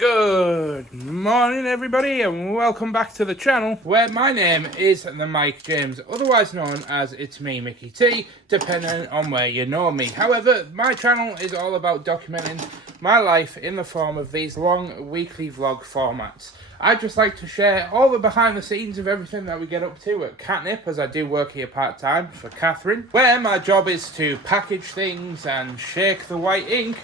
Good morning everybody and welcome back to the channel where my name is the Mike James, otherwise known as It's Me Mickey T, depending on where you know me. However, my channel is all about documenting my life in the form of these long weekly vlog formats. I just like to share all the behind the scenes of everything that we get up to at Katnipp, as I do work here part-time for Catherine, where my job is to package things and shake the white ink.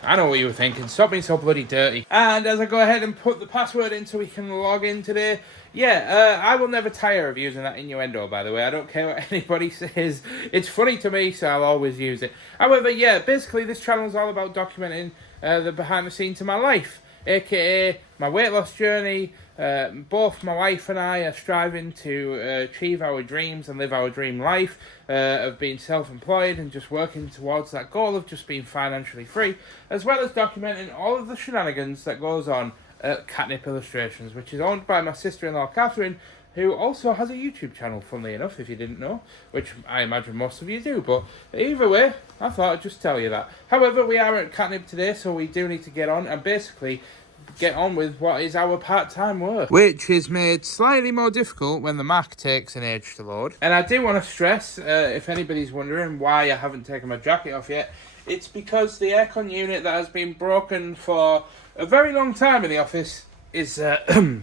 I know what you were thinking, stop being so bloody dirty. And as I go ahead and put the password in so we can log in today, I will never tire of using that innuendo, by the way. I don't care what anybody says. It's funny to me, so I'll always use it. However, basically this channel is all about documenting the behind the scenes of my life, aka my weight loss journey. Both my wife and I are striving to achieve our dreams and live our dream life of being self-employed and just working towards that goal of just being financially free, as well as documenting all of the shenanigans that goes on at Katnipp Illustrations, which is owned by my sister-in-law Catherine, who also has a YouTube channel, funnily enough, if you didn't know, which I imagine most of you do, but either way, I thought I'd just tell you that. However, we are at Katnipp today, so we do need to get on and basically get on with what is our part-time work, which is made slightly more difficult when the Mac takes an age to load. And I do want to stress, if anybody's wondering why I haven't taken my jacket off yet, it's because the aircon unit that has been broken for a very long time in the office is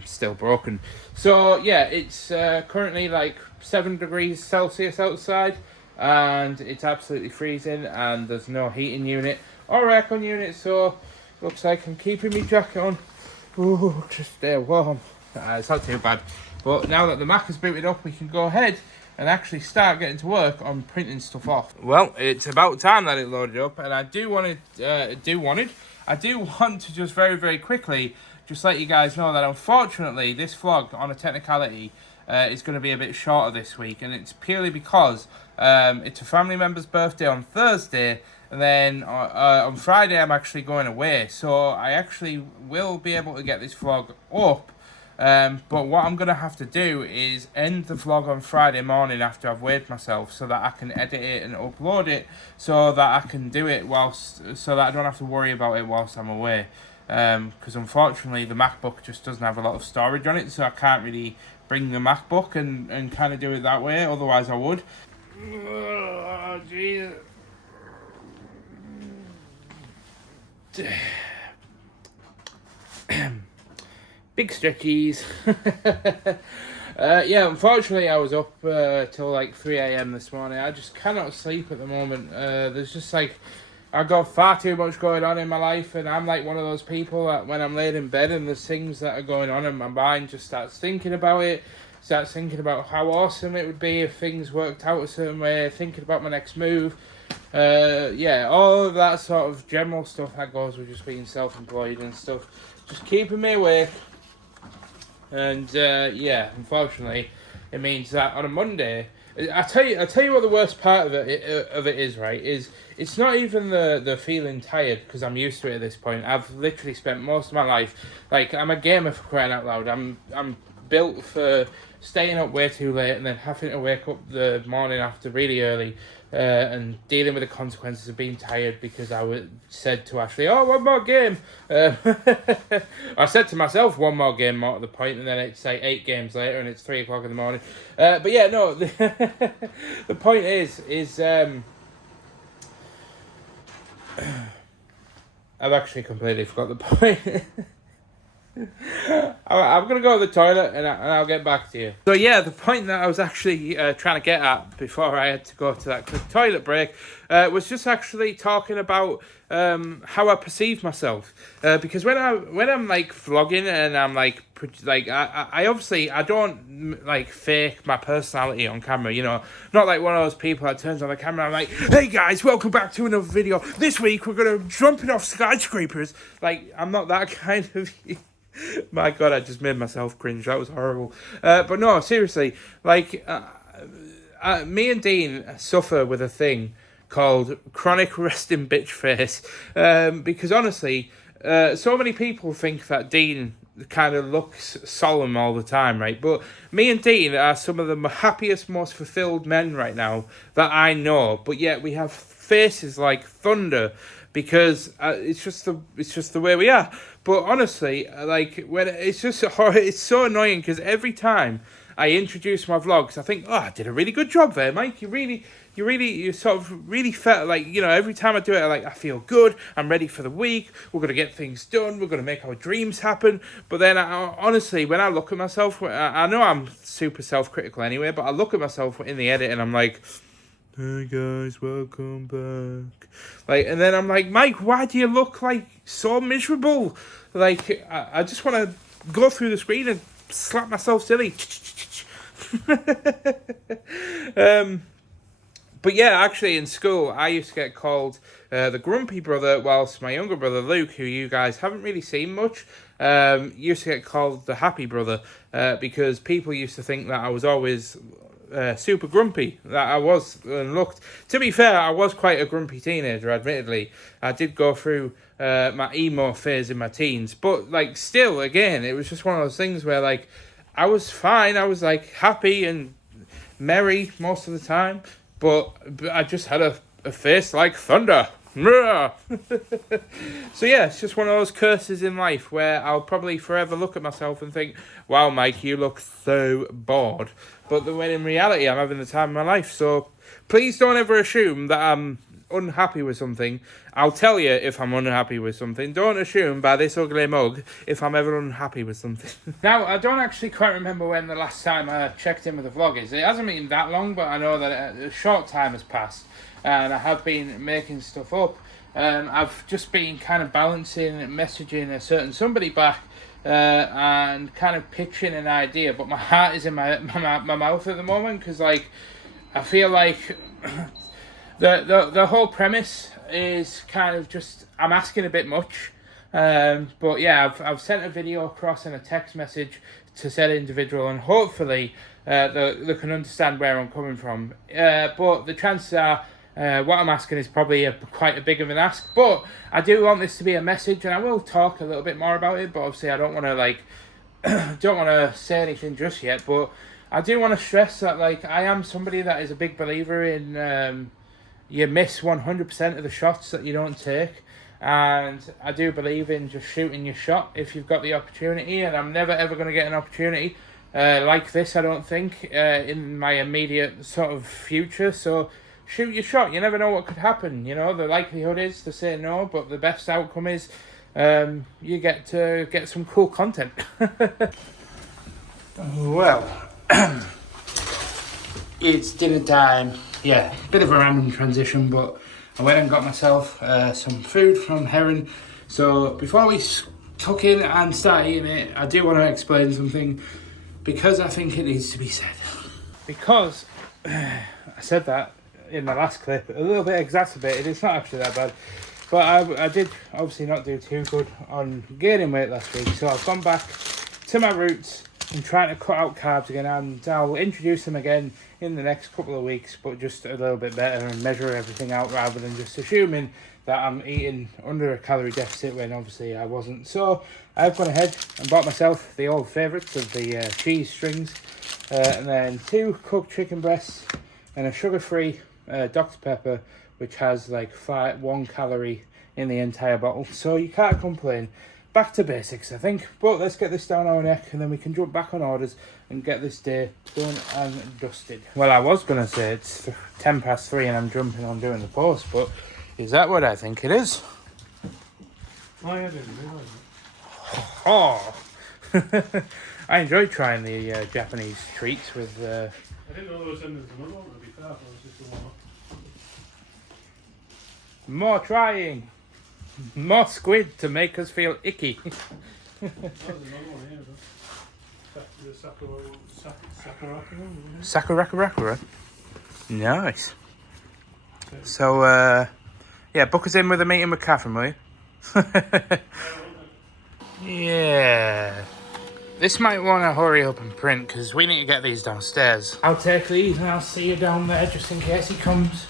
still broken. So it's currently like 7 degrees Celsius outside and it's absolutely freezing and there's no heating unit or aircon unit, so looks like I'm keeping my jacket on. Ooh, just stay warm. It's not too bad. But now that the Mac is booted up, we can go ahead and actually start getting to work on printing stuff off. Well, it's about time that it loaded up, and I do want to just very, very quickly just let you guys know that unfortunately this vlog, on a technicality, is going to be a bit shorter this week, and it's purely because it's a family member's birthday on Thursday. And then on Friday, I'm actually going away. So I actually will be able to get this vlog up. But what I'm going to have to do is end the vlog on Friday morning after I've weighed myself, so that I can edit it and upload it, so that I can do it so that I don't have to worry about it whilst I'm away. Because unfortunately, the MacBook just doesn't have a lot of storage on it, so I can't really bring the MacBook and kind of do it that way. Otherwise, I would. Oh, Jesus. Big stretchies. Unfortunately I was up till like 3 AM this morning. I just cannot sleep at the moment. There's just like, I've got far too much going on in my life, and I'm like one of those people that when I'm laid in bed and there's things that are going on and my mind just starts thinking about it, starts thinking about how awesome it would be if things worked out a certain way, thinking about my next move. All of that sort of general stuff that goes with just being self-employed and stuff, just keeping me awake. And unfortunately, it means that on a Monday, I tell you what the worst part of it is, right? Is it's not even the feeling tired, because I'm used to it at this point. I've literally spent most of my life, like, I'm a gamer for crying out loud. I'm built for staying up way too late and then having to wake up the morning after really early, and dealing with the consequences of being tired because I said to Ashley, "Oh, one more game." I said to myself, "One more game," more to the point, and then it's like 8 games later and it's 3 o'clock in the morning. The point is I've actually completely forgot the point. I'm going to go to the toilet and I'll get back to you. So the point that I was actually trying to get at before I had to go to that quick toilet break was just actually talking about how I perceive myself. Because when I'm like vlogging and I'm like I obviously I don't like fake my personality on camera, you know, not like one of those people that turns on the camera and I'm like, "Hey guys, welcome back to another video. This week we're gonna jumping off skyscrapers." Like, I'm not that kind of. My God, I just made myself cringe. That was horrible. But no, seriously, like, me and Dean suffer with a thing called chronic resting bitch face. Because honestly, so many people think that Dean kind of looks solemn all the time, right? But me and Dean are some of the happiest, most fulfilled men right now that I know. But yet we have faces like thunder because it's just the way we are. But honestly, like when it's so annoying because every time I introduce my vlogs, I think, oh, I did a really good job there, Mike. You sort of really felt like, you know, every time I do it, I feel good. I'm ready for the week. We're going to get things done. We're going to make our dreams happen. But then, honestly, when I look at myself, I know I'm super self-critical anyway, but I look at myself in the edit and I'm like, hey guys, welcome back. Like, and then I'm like, Mike, why do you look like so miserable? Like, I just want to go through the screen and slap myself silly. But yeah, actually in school, I used to get called the grumpy brother, whilst my younger brother Luke, who you guys haven't really seen much, used to get called the happy brother because people used to think that I was always super grumpy, that I was and looked. To be fair, I was quite a grumpy teenager, admittedly. I did go through my emo phase in my teens, but like still, again, it was just one of those things where like I was fine, I was like happy and merry most of the time, but I just had a face like thunder. So yeah, it's just one of those curses in life where I'll probably forever look at myself and think, wow, Mike, you look so bored. But when in reality, I'm having the time of my life. So please don't ever assume that I'm unhappy with something. I'll tell you if I'm unhappy with something. Don't assume by this ugly mug if I'm ever unhappy with something. Now, I don't actually quite remember when the last time I checked in with the vlog is. It hasn't been that long, but I know that a short time has passed. And I have been making stuff up. I've just been kind of balancing messaging a certain somebody back and kind of pitching an idea, but my heart is in my mouth at the moment because like I feel like the whole premise is kind of just I'm asking a bit much. But yeah, I've sent a video across and a text message to said individual, and hopefully they can understand where I'm coming from. But the chances are what I'm asking is probably quite a big of an ask, but I do want this to be a message, and I will talk a little bit more about it. But obviously, I don't want to like don't want to say anything just yet. But I do want to stress that like I am somebody that is a big believer in you miss 100% of the shots that you don't take, and I do believe in just shooting your shot if you've got the opportunity. And I'm never ever going to get an opportunity like this, I don't think, in my immediate sort of future. So shoot your shot. You never know what could happen. You know, the likelihood is to say no, but the best outcome is you get to get some cool content. Well, it's dinner time. Yeah, bit of a random transition, but I went and got myself some food from Heron. So before we tuck in and start eating it, I do want to explain something because I think it needs to be said. Because I said that in the last clip, a little bit exacerbated. It's not actually that bad, but I did obviously not do too good on gaining weight last week, so I've gone back to my roots and trying to cut out carbs again, and I'll introduce them again in the next couple of weeks, but just a little bit better and measure everything out rather than just assuming that I'm eating under a calorie deficit when obviously I wasn't. So I've gone ahead and bought myself the old favourites of the cheese strings, and then 2 cooked chicken breasts and a sugar-free Dr. Pepper, which has like 1 calorie in the entire bottle, so you can't complain. Back to basics, I think, but let's get this down our neck and then we can jump back on orders and get this day done and dusted. Well, I was going to say it's 3:10 and I'm jumping on doing the post, but is that what I think it is? Oh, yeah, I didn't realise Oh! I enjoy trying the Japanese treats with... I didn't know there was another one, to be fair, it was just the one. More trying! More squid to make us feel icky. There's another one here, the Sakuraka. Nice. So, yeah, book us in with a meeting with Catherine, will you? Yeah. This might want to hurry up and print because we need to get these downstairs. I'll take these and I'll see you down there just in case he comes.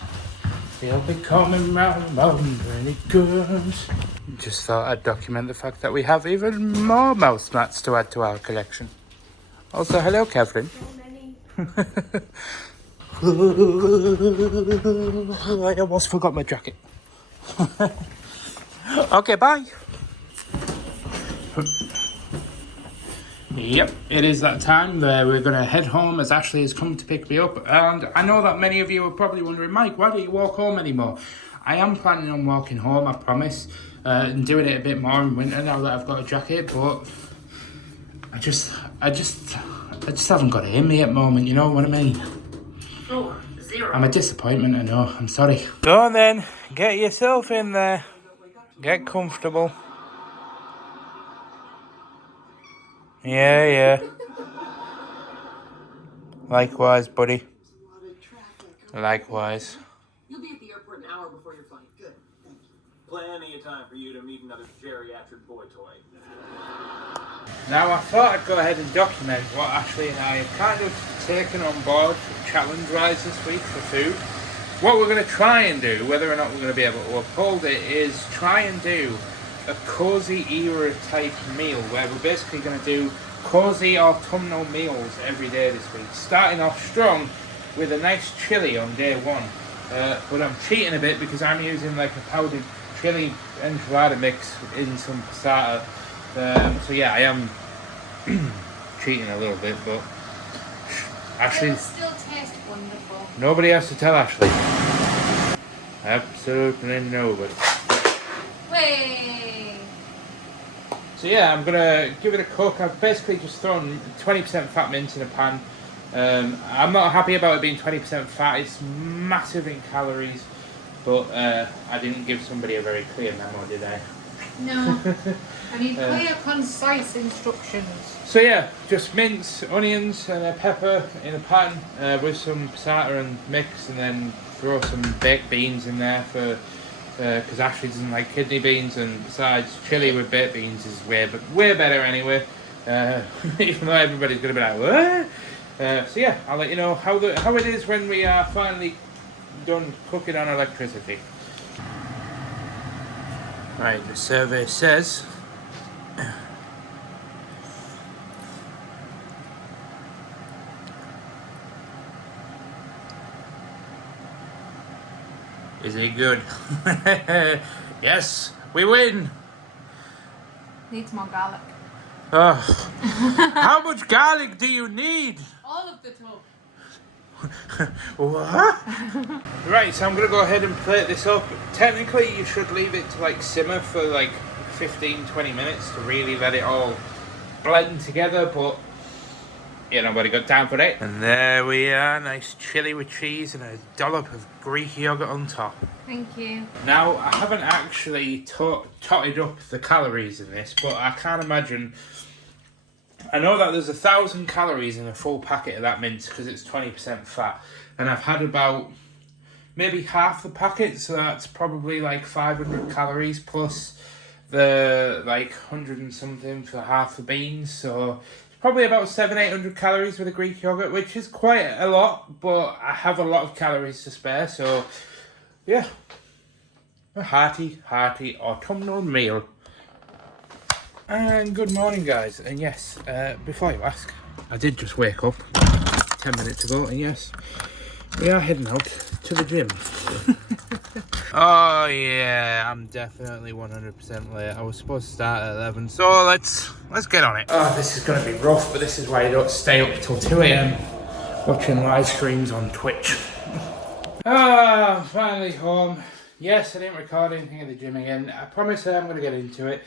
He'll be coming round the mountain when he comes. Just thought I'd document the fact that we have even more mouse mats to add to our collection. Also, hello, Catherine. I almost forgot my jacket. Okay, bye. Yep, it is that time. We're going to head home as Ashley has come to pick me up. And I know that many of you are probably wondering, Mike, why don't you walk home anymore? I am planning on walking home, I promise. And doing it a bit more in winter now that I've got a jacket. But I just haven't got it in me at the moment, you know what I mean? 4-0. I'm a disappointment, I know. I'm sorry. Go on then. Get yourself in there. Get comfortable. Yeah. Likewise, buddy. Likewise. You'll be at the airport an hour before your flight. Good, thank you. Plenty of time for you to meet another geriatric boy toy. Now, I thought I'd go ahead and document what Ashley and I have kind of taken on board challenge-wise this week for food. What we're going to try and do, whether or not we're going to be able to uphold it, is try and do a cozy era type meal where we're basically going to do cozy autumnal meals every day this week. Starting off strong with a nice chili on day one. But I'm cheating a bit because I'm using like a powdered chili enchilada mix in some passata. So yeah, I am cheating a little bit, but Ashley... It'll still taste wonderful. Nobody has to tell Ashley. Absolutely nobody. Way. So yeah, I'm gonna give it a cook. I've basically just thrown 20% fat mince in a pan. I'm not happy about it being 20% fat. It's massive in calories, but I didn't give somebody a very clear memo, did I? No. I need clear, concise instructions. So yeah, just mince, onions and a pepper in a pan with some passata and mix, and then throw some baked beans in there for because Ashley doesn't like kidney beans, and besides, chili with baked beans is way better anyway. Even though everybody's gonna be like, what? So yeah, I'll let you know how it is when we are finally done cooking on electricity. Right, the survey says is he good? Yes, we win. Needs more garlic. Oh. How much garlic do you need? All of the tub. What? Right, so I'm going to go ahead and plate this up. Technically, you should leave it to like simmer for like 15-20 minutes to really let it all blend together, but yeah, nobody got down for it. And there we are, nice chili with cheese and a dollop of Greek yogurt on top. Thank you. Now, I haven't actually totted up the calories in this, but I can't imagine... I know that there's 1,000 calories in a full packet of that mince because it's 20% fat. And I've had about maybe half the packet, so that's probably like 500 calories plus the like 100 and something for half the beans. So it's probably about 700-800 calories with a Greek yogurt, which is quite a lot, but I have a lot of calories to spare. So yeah, a hearty autumnal meal. And good morning, guys. And yes, before you ask, I did just wake up 10 minutes ago, and yes, we are heading out to the gym. Oh yeah, I'm definitely 100% late. I was supposed to start at 11, so let's get on it. Oh, this is going to be rough, but this is why you don't stay up till 2 a.m. watching live streams on Twitch. Ah, I'm finally home. Yes, I didn't record anything at the gym again. I promise I'm going to get into it.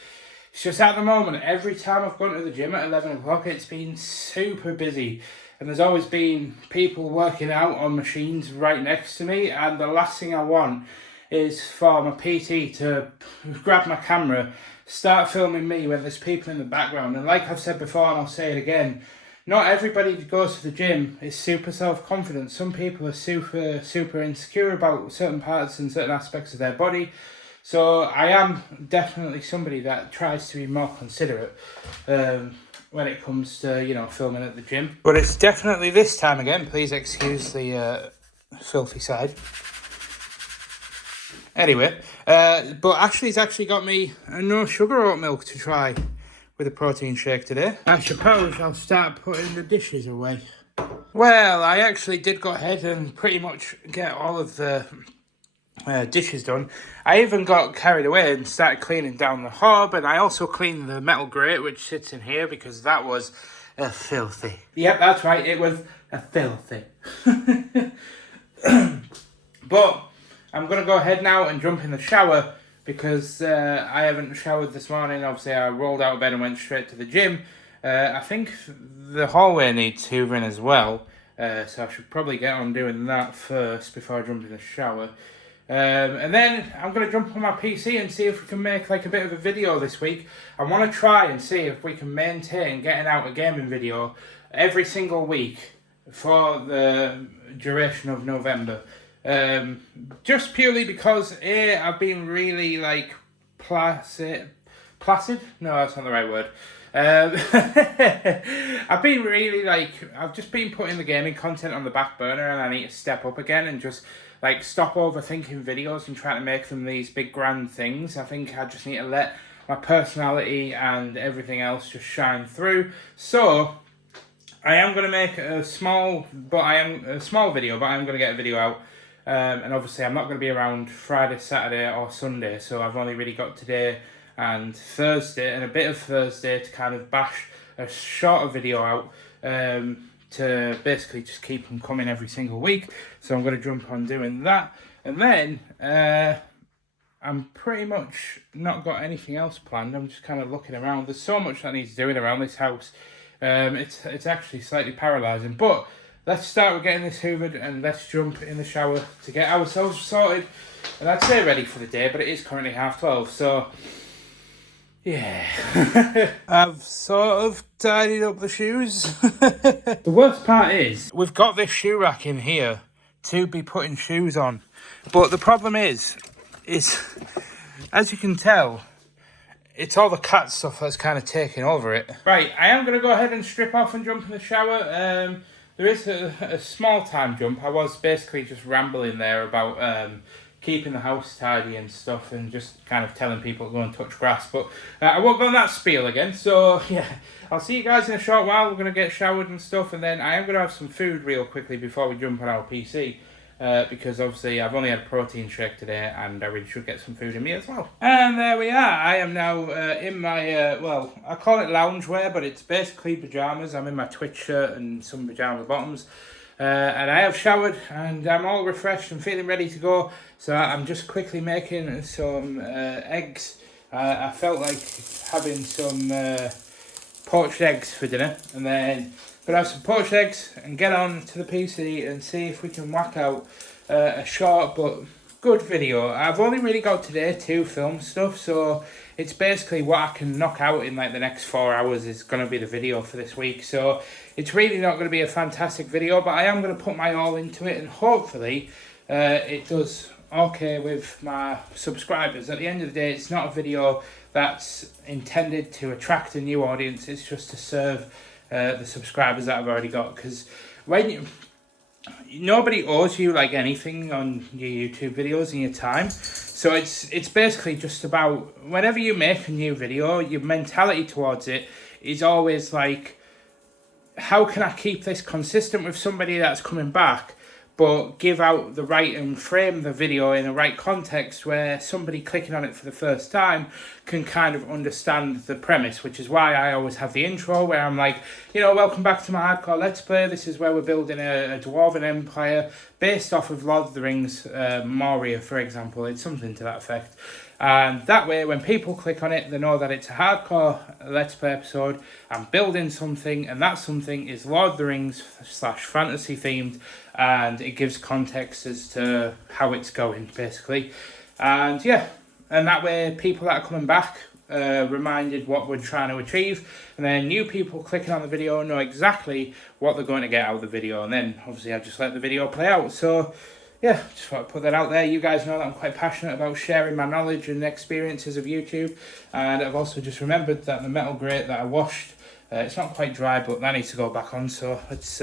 It's just at the moment, every time I've gone to the gym at 11 o'clock, it's been super busy. And there's always been people working out on machines right next to me. And the last thing I want is for my PT to grab my camera, start filming me when there's people in the background. And like I've said before, and I'll say it again, not everybody that goes to the gym is super self-confident. Some people are super insecure about certain parts and certain aspects of their body. So I am definitely somebody that tries to be more considerate when it comes to, you know, filming at the gym. But it's definitely this time again. Please excuse the filthy side. Anyway, but Ashley's actually got me a no sugar oat milk to try with a protein shake today. I suppose I'll start putting the dishes away. Well, I actually did go ahead and pretty much get all of the dishes done. I even got carried away and started cleaning down the hob, and I also cleaned the metal grate which sits in here because that was filthy. Yep, that's right, it was filthy. But I'm going to go ahead now and jump in the shower because I haven't showered this morning. Obviously, I rolled out of bed and went straight to the gym. I think the hallway needs hoovering as well, so I should probably get on doing that first before I jump in the shower. And then I'm going to jump on my PC and see if we can make like a bit of a video this week. I want to try and see if we can maintain getting out a gaming video every single week for the duration of November. Just purely because I've been really like placid? No, that's not the right word. I've been really like, I've just been putting the gaming content on the back burner, and I need to step up again and just like stop overthinking videos and trying to make them these big grand things. I think I just need to let my personality and everything else just shine through. So I am going to make a small video, but I'm going to get a video out. And obviously I'm not going to be around Friday, Saturday or Sunday, so I've only really got today and Thursday and a bit of Thursday to kind of bash a shorter video out to basically just keep them coming every single week. So I'm going to jump on doing that. And then I'm pretty much not got anything else planned. I'm just kind of looking around. There's so much that needs doing around this house. It's actually slightly paralysing, but let's start with getting this hoovered and let's jump in the shower to get ourselves sorted. And I'd say ready for the day, but it is currently 12:30, so yeah. I've sort of tidied up the shoes. The worst part is we've got this shoe rack in here to be putting shoes on. But the problem is as you can tell, it's all the cat stuff that's kind of taking over it. Right, I am going to go ahead and strip off and jump in the shower. There is a small time jump. I was basically just rambling there about keeping the house tidy and stuff and just kind of telling people to go and touch grass. But I won't go on that spiel again. So, yeah, I'll see you guys in a short while. We're going to get showered and stuff. And then I am going to have some food real quickly before we jump on our PC. Because obviously I've only had a protein shake today and I really should get some food in me as well. And there we are. I am now in my, well, I call it loungewear, but it's basically pyjamas. I'm in my Twitch shirt and some pyjama bottoms. And I have showered and I'm all refreshed and feeling ready to go. So I'm just quickly making some eggs. I felt like having some poached eggs for dinner, and then gonna have some poached eggs and get on to the PC and see if we can whack out a short but good video. I've only really got today to film stuff, so it's basically what I can knock out in like the next 4 hours is going to be the video for this week. So it's really not going to be a fantastic video, but I am going to put my all into it, and hopefully it does okay with my subscribers. At the end of the day, it's not a video that's intended to attract a new audience. It's just to serve the subscribers that I've already got, because when nobody owes you like anything on your YouTube videos and your time, so it's basically just about whenever you make a new video, your mentality towards it is always like, how can I keep this consistent with somebody that's coming back, but give out the right and frame the video in the right context where somebody clicking on it for the first time can kind of understand the premise, which is why I always have the intro where I'm like, you know, welcome back to my hardcore Let's Play. This is where we're building a Dwarven Empire based off of Lord of the Rings, Moria, for example. It's something to that effect. And that way, when people click on it, they know that it's a hardcore Let's Play episode. I'm building something, and that something is Lord of the Rings / fantasy themed, and it gives context as to how it's going, basically. And yeah, and that way, people that are coming back reminded what we're trying to achieve, and then new people clicking on the video know exactly what they're going to get out of the video, and then obviously I just let the video play out. So yeah, just want to put that out there. You guys know that I'm quite passionate about sharing my knowledge and experiences of YouTube. And I've also just remembered that the metal grate that I washed, it's not quite dry, but that needs to go back on. So let's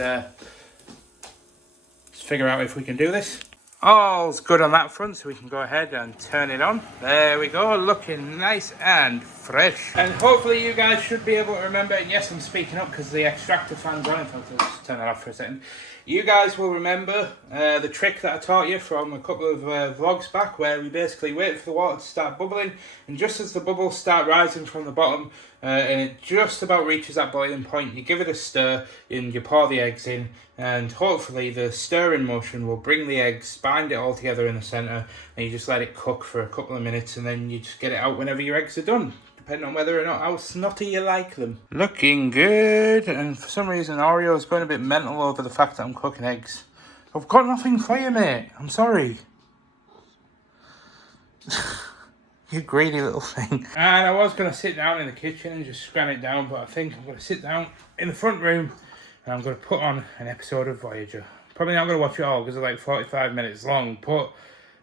figure out if we can do this. All's good on that front, so we can go ahead and turn it on. There we go, looking nice and fresh. And hopefully you guys should be able to remember, and yes, I'm speaking up because the extractor fan's on. In fact, I'll just turn that off for a second. You guys will remember the trick that I taught you from a couple of vlogs back, where we basically wait for the water to start bubbling, and just as the bubbles start rising from the bottom, and it just about reaches that boiling point, you give it a stir and you pour the eggs in, and hopefully the stirring motion will bring the eggs, bind it all together in the centre, and you just let it cook for a couple of minutes, and then you just get it out whenever your eggs are done, depending on whether or not how snotty you like them. Looking good, and for some reason Oreo's going a bit mental over the fact that I'm cooking eggs. I've got nothing for you, mate. I'm sorry. You greedy little thing. And I was going to sit down in the kitchen and just scran it down, but I think I'm going to sit down in the front room and I'm going to put on an episode of Voyager. Probably not going to watch it all because it's like 45 minutes long, but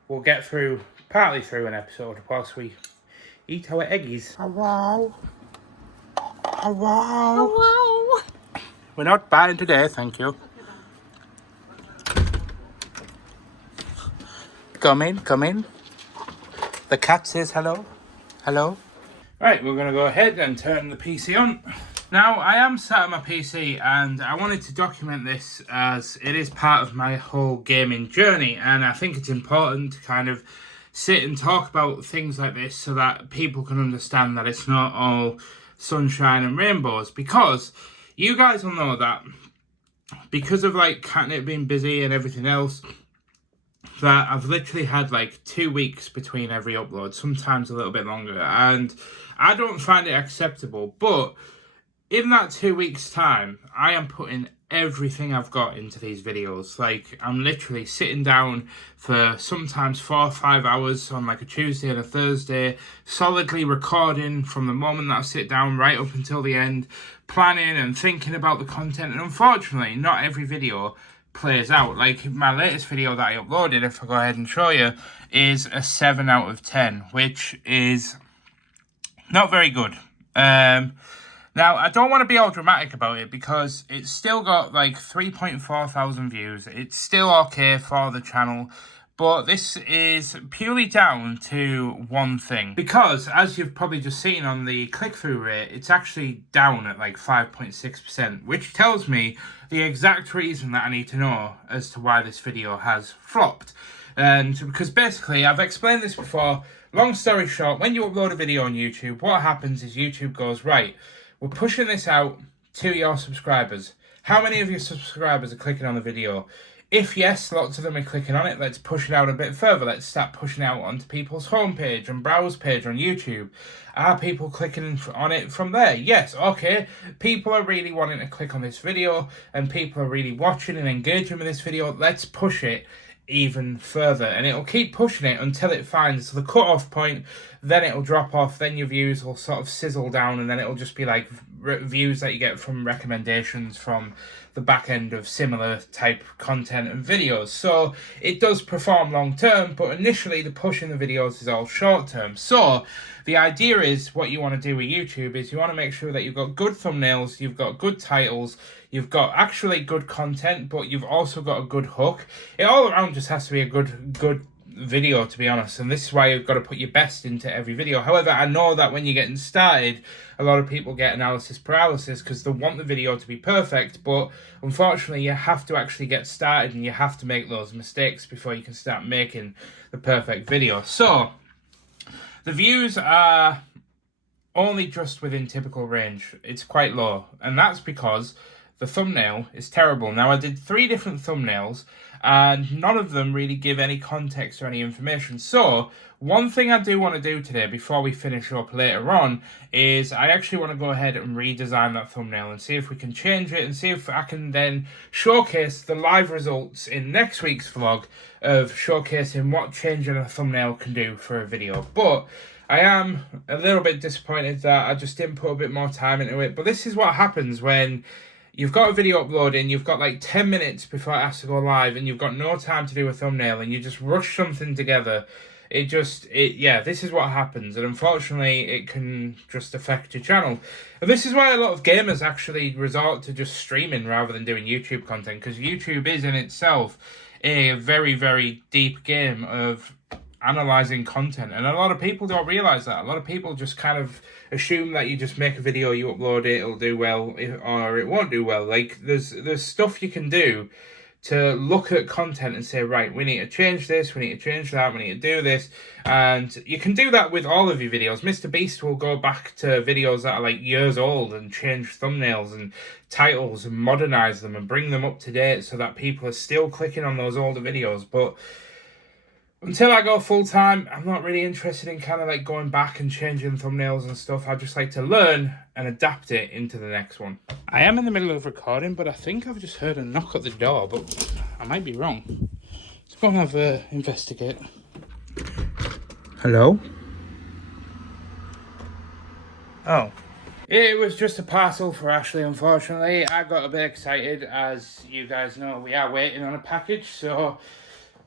we'll get through, partly through an episode whilst we eat our eggies. Hello. Hello. Hello. We're not buying today, thank you. Come in, come in. The cat says hello. Hello. Right, we're going to go ahead and turn the PC on. Now, I am sat at my PC and I wanted to document this as it is part of my whole gaming journey, and I think it's important to kind of sit and talk about things like this so that people can understand that it's not all sunshine and rainbows, because you guys will know that because of like Katnipp being busy and everything else, that I've literally had like 2 weeks between every upload, sometimes a little bit longer, and I don't find it acceptable. But in that 2 weeks time, I am putting everything I've got into these videos. Like, I'm literally sitting down for sometimes 4 or 5 hours on like a Tuesday and a Thursday, solidly recording from the moment that I sit down right up until the end, planning and thinking about the content. And unfortunately, not every video plays out. Like my latest video that I uploaded, if I go ahead and show you, is a 7 out of 10, which is not very good. Now, I don't want to be all dramatic about it because it's still got like 3.4 thousand views. It's still okay for the channel, but this is purely down to one thing. Because, as you've probably just seen on the click-through rate, it's actually down at like 5.6%, which tells me the exact reason that I need to know as to why this video has flopped. And because basically, I've explained this before, long story short, when you upload a video on YouTube, what happens is YouTube goes, right, we're pushing this out to your subscribers. How many of your subscribers are clicking on the video? If yes, lots of them are clicking on it, let's push it out a bit further. Let's start pushing out onto people's homepage and browse page on YouTube. Are people clicking on it from there? Yes, okay. People are really wanting to click on this video and people are really watching and engaging with this video. Let's push it even further, and it'll keep pushing it until it finds the cut-off point. Then it'll drop off, then your views will sort of sizzle down, and then it'll just be like views that you get from recommendations from the back end of similar type content and videos. So it does perform long term, but initially the push in the videos is all short term. So the idea is, what you want to do with YouTube is you want to make sure that you've got good thumbnails, you've got good titles, you've got actually good content, but you've also got a good hook. It all around just has to be a good video, to be honest, and this is why you've got to put your best into every video. However, I know that when you're getting started, a lot of people get analysis paralysis because they want the video to be perfect, but unfortunately you have to actually get started and you have to make those mistakes before you can start making the perfect video. So the views are only just within typical range. It's quite low, and that's because the thumbnail is terrible. Now, I did 3 different thumbnails, and none of them really give any context or any information. So, one thing I do want to do today, before we finish up later on, is I actually want to go ahead and redesign that thumbnail and see if we can change it and see if I can then showcase the live results in next week's vlog of showcasing what changing a thumbnail can do for a video. But I am a little bit disappointed that I just didn't put a bit more time into it. But this is what happens when you've got a video uploading, you've got like 10 minutes before it has to go live, and you've got no time to do a thumbnail, and you just rush something together. Yeah, this is what happens, and unfortunately, it can just affect your channel. And this is why a lot of gamers actually resort to just streaming rather than doing YouTube content, because YouTube is in itself a very, very deep game of analyzing content, and a lot of people don't realize that. A lot of people just kind of assume that you just make a video, you upload it, it'll do well, or it won't do well. Like, there's stuff you can do to look at content and say, right, we need to change this, we need to change that, we need to do this. And you can do that with all of your videos. Mr. Beast will go back to videos that are like years old and change thumbnails and titles and modernize them and bring them up to date so that people are still clicking on those older videos. But until I go full time, I'm not really interested in kind of like going back and changing thumbnails and stuff. I just like to learn and adapt it into the next one. I am in the middle of recording, but I think I've just heard a knock at the door, but I might be wrong. Let's go and have a investigate. Hello? Oh. It was just a parcel for Ashley, unfortunately. I got a bit excited. As you guys know, we are waiting on a package, so...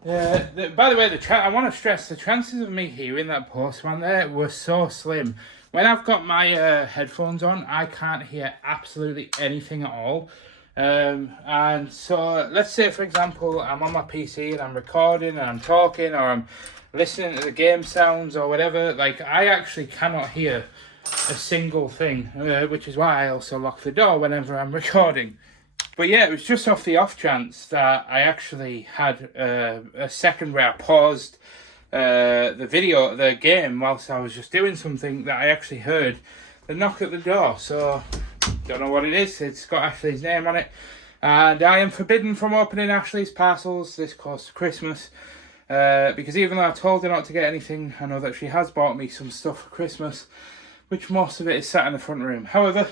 by the way, I want to stress, the chances of me hearing that postman there were so slim. When I've got my headphones on, I can't hear absolutely anything at all. And so, let's say, for example, I'm on my PC and I'm recording and I'm talking, or I'm listening to the game sounds or whatever. Like, I actually cannot hear a single thing, which is why I also lock the door whenever I'm recording. But yeah, it was just off the off chance that I actually had a second where I paused the game, whilst I was just doing something, that I actually heard the knock at the door. So, don't know what it is. It's got Ashley's name on it. And I am forbidden from opening Ashley's parcels this close to Christmas. Because even though I told her not to get anything, I know that she has bought me some stuff for Christmas, which most of it is sat in the front room. However,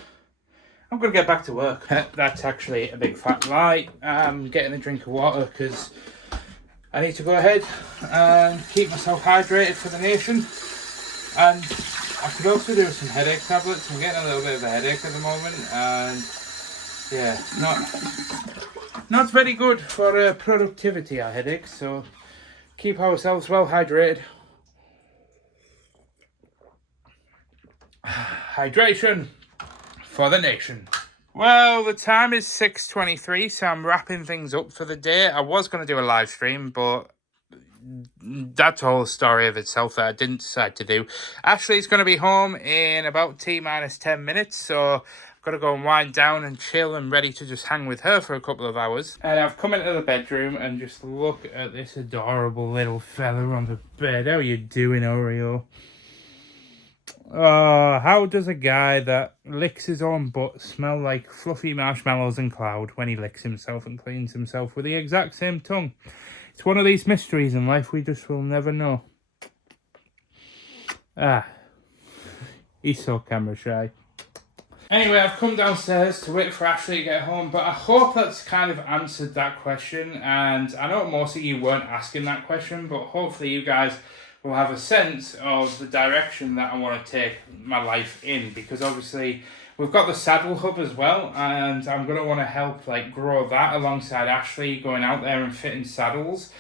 I'm going to get back to work. That's actually a big fat lie. I'm getting a drink of water because I need to go ahead and keep myself hydrated for the nation. And I could also do some headache tablets. I'm getting a little bit of a headache at the moment, and yeah, not very good for productivity, our headaches. So keep ourselves well hydrated. Hydration for the nation. Well, the time is 6:23, so I'm wrapping things up for the day. I was going to do a live stream, but that's a whole story of itself that I didn't decide to do. Ashley's going to be home in about T-minus 10 minutes, so I've got to go and wind down and chill and ready to just hang with her for a couple of hours. And I've come into the bedroom and just look at this adorable little fella on the bed. How you doing, Oreo? How does a guy that licks his own butt smell like fluffy marshmallows and cloud when he licks himself and cleans himself with the exact same tongue? It's one of these mysteries in life we just will never know. He's so camera shy. Anyway, I've come downstairs to wait for Ashley to get home, but I hope that's kind of answered that question. And I know most of you weren't asking that question, but hopefully you guys will have a sense of the direction that I want to take my life in, because obviously we've got the saddle hub as well, and I'm going to want to help like grow that alongside Ashley, going out there and fitting saddles,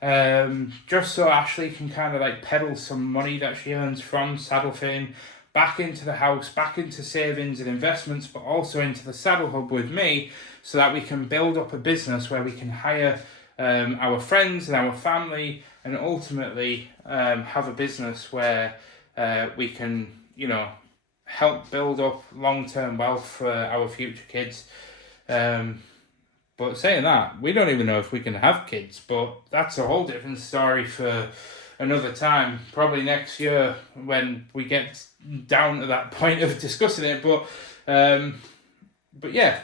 just so Ashley can kind of like peddle some money that she earns from saddle fitting back into the house, back into savings and investments, but also into the saddle hub with me, so that we can build up a business where we can hire our friends and our family, and ultimately have a business where we can, you know, help build up long-term wealth for our future kids. But saying that, we don't even know if we can have kids, but that's a whole different story for another time, probably next year when we get down to that point of discussing it. But yeah,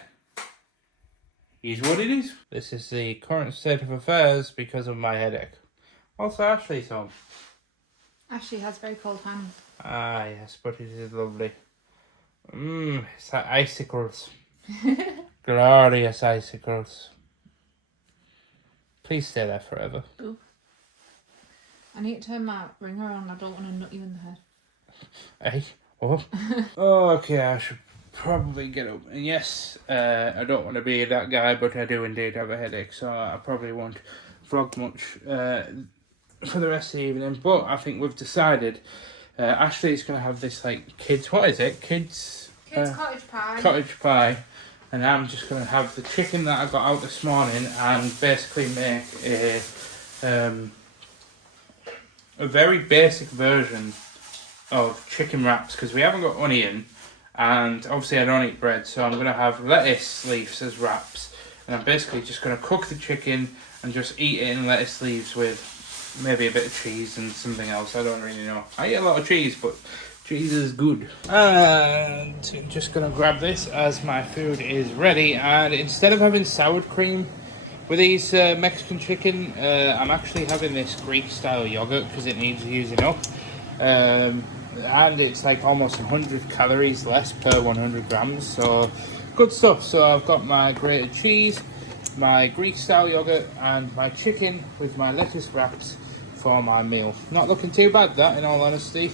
is what it is. This is the current state of affairs because of my headache. Also, Ashley's home. Ashley has very cold hands. Ah, yes, but it is lovely. It's like icicles. Glorious icicles. Please stay there forever. Ooh. I need to turn my ringer on. I don't want to nut you in the head. Hey? Oh. Oh, okay, I should probably get up. And yes, I don't want to be that guy, but I do indeed have a headache, so I probably won't vlog much for the rest of the evening. But I think we've decided Ashley's going to have this like kids, what is it? Kids cottage pie. Cottage pie And I'm just going to have the chicken that I got out this morning and basically make a very basic version of chicken wraps, because we haven't got onion and obviously I don't eat bread, so I'm going to have lettuce leaves as wraps, and I'm basically just going to cook the chicken and just eat it in lettuce leaves with maybe a bit of cheese and something else. I don't really know. I eat a lot of cheese, but cheese is good. And just going to grab this as my food is ready, and instead of having sour cream with these Mexican chicken, I'm actually having this Greek style yogurt because it needs using up. And it's like almost 100 calories less per 100 grams, so good stuff. So I've got my grated cheese, my Greek style yogurt, and my chicken with my lettuce wraps for my meal. Not looking too bad, that, in all honesty.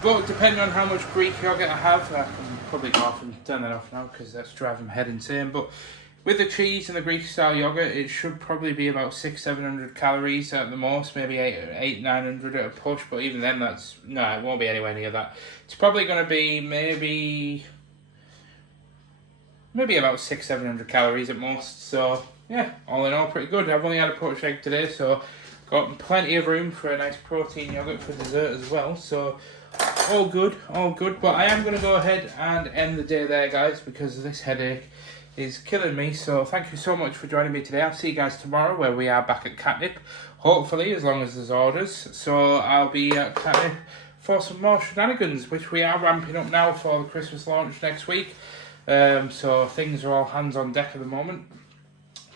But depending on how much Greek yogurt I have, I can probably go off and turn that off now because that's driving my head insane. But with the cheese and the Greek style yogurt, it should probably be about 600-700 calories at the most, maybe 800-900 at a push. But even then, no, it won't be anywhere near that. It's probably going to be maybe about 600-700 calories at most. So yeah, all in all, pretty good. I've only had a poached egg today, so got plenty of room for a nice protein yogurt for dessert as well. So all good, all good. But I am going to go ahead and end the day there, guys, because this headache is killing me. So thank you so much for joining me today. I'll see you guys tomorrow where we are back at Katnipp, hopefully, as long as there's orders. So I'll be at Katnipp for some more shenanigans, which we are ramping up now for the Christmas launch next week. So things are all hands on deck at the moment.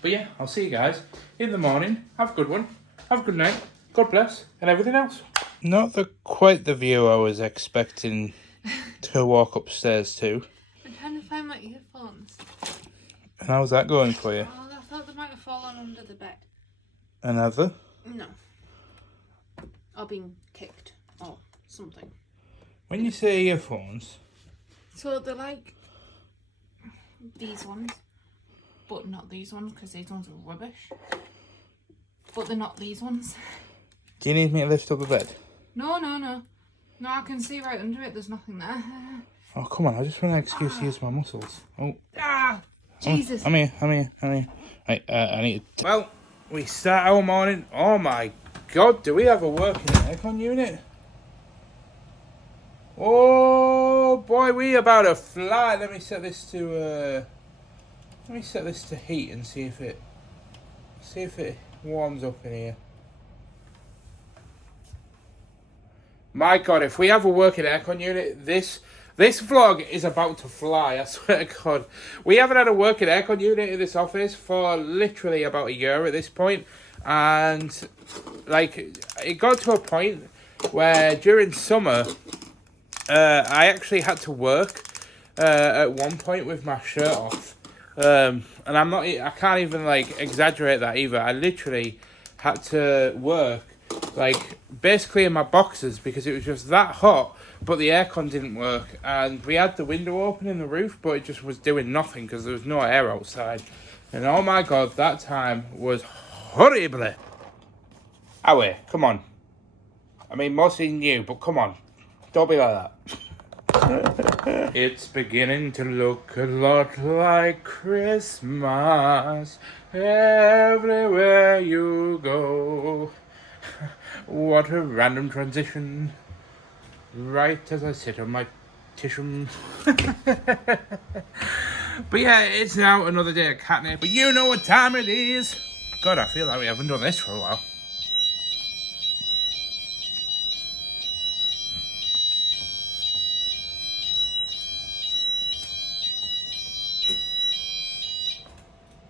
But yeah, I'll see you guys in the morning. Have a good one. Have a good night. God bless, and everything else. Not quite the view I was expecting to walk upstairs to. I'm trying to find my earphones. And how's that going for you? Oh, I thought they might have fallen under the bed. Another? No. Or being kicked or something. When you say earphones... So they're like these ones, but not these ones because these ones are rubbish. But they're not these ones. Do you need me to lift up the bed? No. No, I can see right under it. There's nothing there. Oh, come on. I just want an excuse to use my muscles. Oh. Ah! Jesus. I'm here. Right, I need to... Well, we start our morning. Oh my God, do we have a working aircon unit? Oh boy, we about to fly. Let me set this to heat and see if it warms up in here. My God, if we have a working aircon unit, this vlog is about to fly, I swear to God. We haven't had a working aircon unit in this office for literally about a year at this point. And, like, it got to a point where during summer, I actually had to work at one point with my shirt off. And I can't even, like, exaggerate that either. I literally had to work, like, basically in my boxers because it was just that hot. But the aircon didn't work, and we had the window open in the roof, but it just was doing nothing because there was no air outside. And oh my God, that time was horrible. Away, come on. I mean, mostly new, but come on. Don't be like that. It's beginning to look a lot like Christmas everywhere you go. What a random transition. Right as I sit on my tissue. But yeah, it's now another day at Katnipp. But you know what time it is. God, I feel like we haven't done this for a while.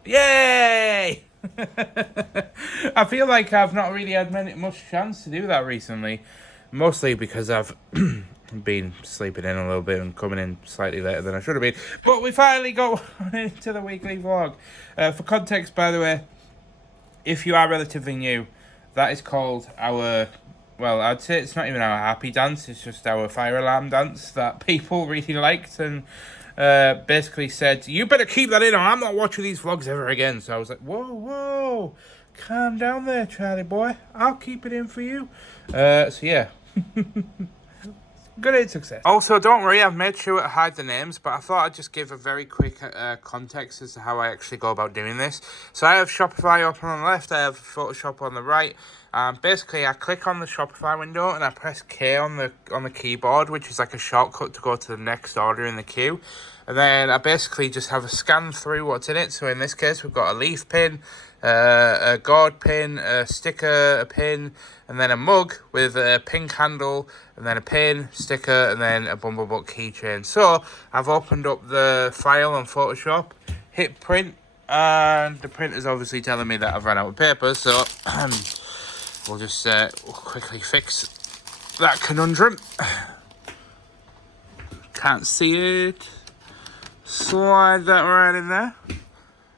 Yay! I feel like I've not really had much chance to do that recently. Mostly because I've been sleeping in a little bit and coming in slightly later than I should have been. But we finally got into the weekly vlog. For context, by the way, if you are relatively new, that is called our... Well, I'd say it's not even our happy dance. It's just our fire alarm dance that people really liked and basically said, you better keep that in or I'm not watching these vlogs ever again. So I was like, whoa, calm down there, Charlie boy. I'll keep it in for you. So yeah. Great success. Also, don't worry, I've made sure to hide the names, but I thought I'd just give a very quick context as to how I actually go about doing this. So I have Shopify open on the left, I have Photoshop on the right. Basically, I click on the Shopify window and I press K on the keyboard, which is like a shortcut to go to the next order in the queue. And then I basically just have a scan through what's in it. So in this case, we've got a leaf pin, a gourd pin, a sticker, a pin, and then a mug with a pink handle, and then a pin, sticker, and then a Bumblebook keychain. So I've opened up the file on Photoshop, hit print, and the print is obviously telling me that I've run out of paper. So we'll just quickly fix that conundrum. Can't see it. Slide that right in there.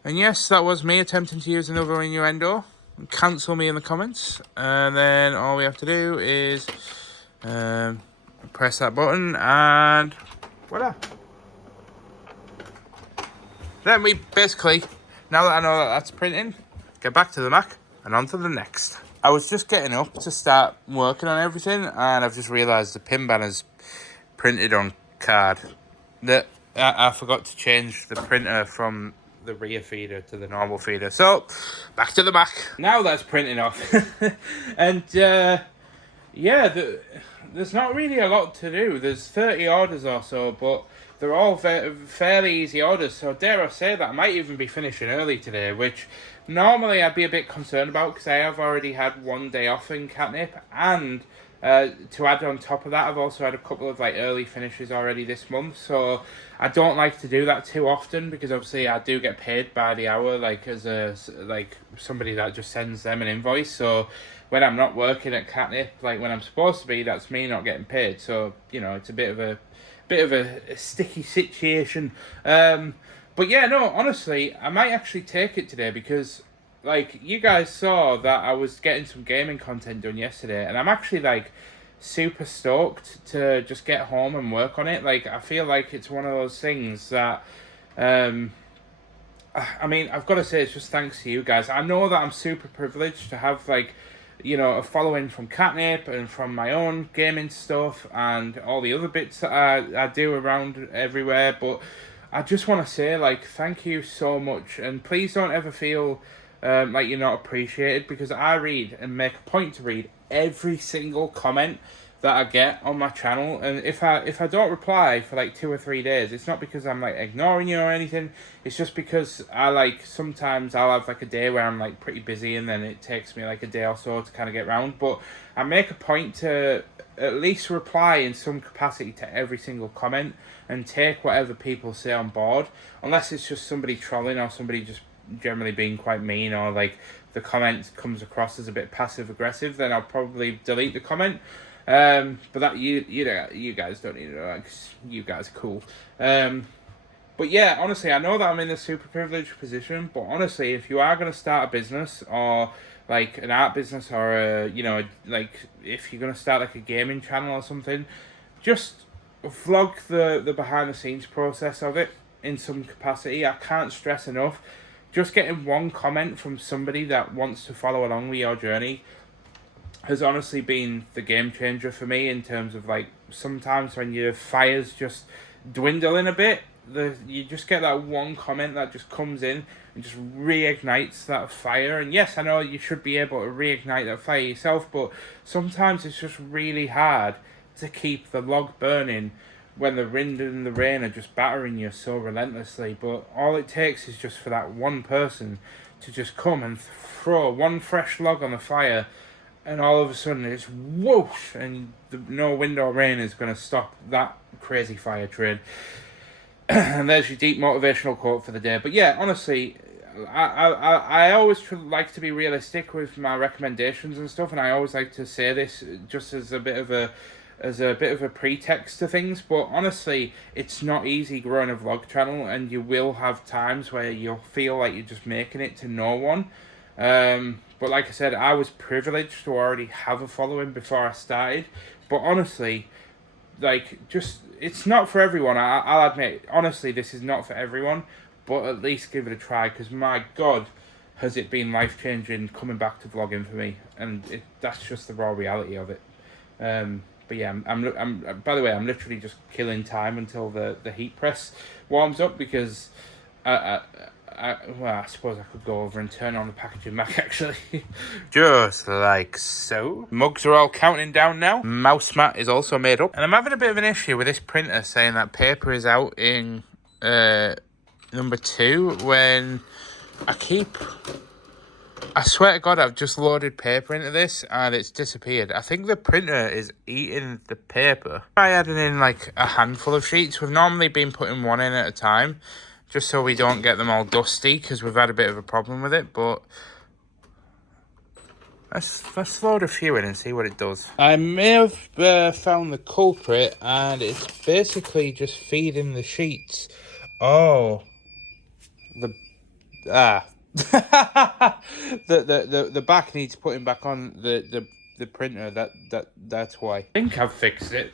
And yes, that was me attempting to use another innuendo. Cancel me in the comments. And then all we have to do is press that button and voila. Then we basically, now that I know that that's printing, get back to the Mac and on to the next. I was just getting up to start working on everything and I've just realised the pin banner's printed on card. I forgot to change the printer from the rear feeder to the normal feeder. So, back to the Mac. Now that's printing off. And, yeah, there's not really a lot to do. There's 30 orders or so, but they're all fairly easy orders. So, dare I say that I might even be finishing early today, which normally I'd be a bit concerned about because I have already had one day off in Katnipp, and to add on top of that, I've also had a couple of like early finishes already this month, so I don't like to do that too often because obviously I do get paid by the hour, like as a somebody that just sends them an invoice. So when I'm not working at Katnipp, like when I'm supposed to be, that's me not getting paid. So you know, it's a bit of a sticky situation. But yeah, no, honestly, I might actually take it today because, like, you guys saw that I was getting some gaming content done yesterday, and I'm actually, like, super stoked to just get home and work on it. Like, I feel like it's one of those things that, I mean, I've got to say, it's just thanks to you guys. I know that I'm super privileged to have, like, you know, a following from Katnipp and from my own gaming stuff and all the other bits that I do around everywhere, but I just want to say, like, thank you so much, and please don't ever feel like you're not appreciated, because I read and make a point to read every single comment that I get on my channel, and if I don't reply for like 2 or 3 days, it's not because I'm like ignoring you or anything. It's just because I like sometimes I'll have like a day where I'm like pretty busy, and then it takes me like a day or so to kind of get round. But I make a point to at least reply in some capacity to every single comment and take whatever people say on board, unless it's just somebody trolling or somebody just generally being quite mean, or like the comment comes across as a bit passive aggressive, then I'll probably delete the comment. But that you guys don't need to know that, 'cause you guys are cool. But yeah, honestly, I know that I'm in a super privileged position, but honestly, if you are going to start a business, or like an art business, or a, you know, like if you're going to start like a gaming channel or something, just vlog the behind the scenes process of it in some capacity. I can't stress enough, just getting one comment from somebody that wants to follow along with your journey has honestly been the game changer for me, in terms of like sometimes when your fire's just dwindling a bit, you just get that one comment that just comes in and just reignites that fire. And yes, I know you should be able to reignite that fire yourself, but sometimes it's just really hard to keep the log burning when the wind and the rain are just battering you so relentlessly. But all it takes is just for that one person to just come and throw one fresh log on the fire, and all of a sudden it's whoosh, and no wind or rain is going to stop that crazy fire train. And there's your deep motivational quote for the day. But yeah, honestly, I always like to be realistic with my recommendations and stuff, and I always like to say this just as a bit of a pretext to things. But honestly, it's not easy growing a vlog channel, and you will have times where you'll feel like you're just making it to no one. But like I said, I was privileged to already have a following before I started. But honestly, like, just, it's not for everyone. I'll admit, honestly, this is not for everyone. But at least give it a try, because my God, has it been life-changing coming back to vlogging for me. And that's just the raw reality of it. But yeah, I'm by the way, I'm literally just killing time until the heat press warms up, because well, I suppose I could go over and turn on the packaging back actually. Just like so. Mugs are all counting down now. Mouse mat is also made up. And I'm having a bit of an issue with this printer saying that paper is out in number 2 when I swear to God, I've just loaded paper into this and it's disappeared. I think the printer is eating the paper. I added in like a handful of sheets. We've normally been putting one in at a time, just so we don't get them all dusty, because we've had a bit of a problem with it. But let's load a few in and see what it does. I may have found the culprit, and it's basically just feeding the sheets. Oh, the back needs putting back on the printer. That's why. I think I've fixed it.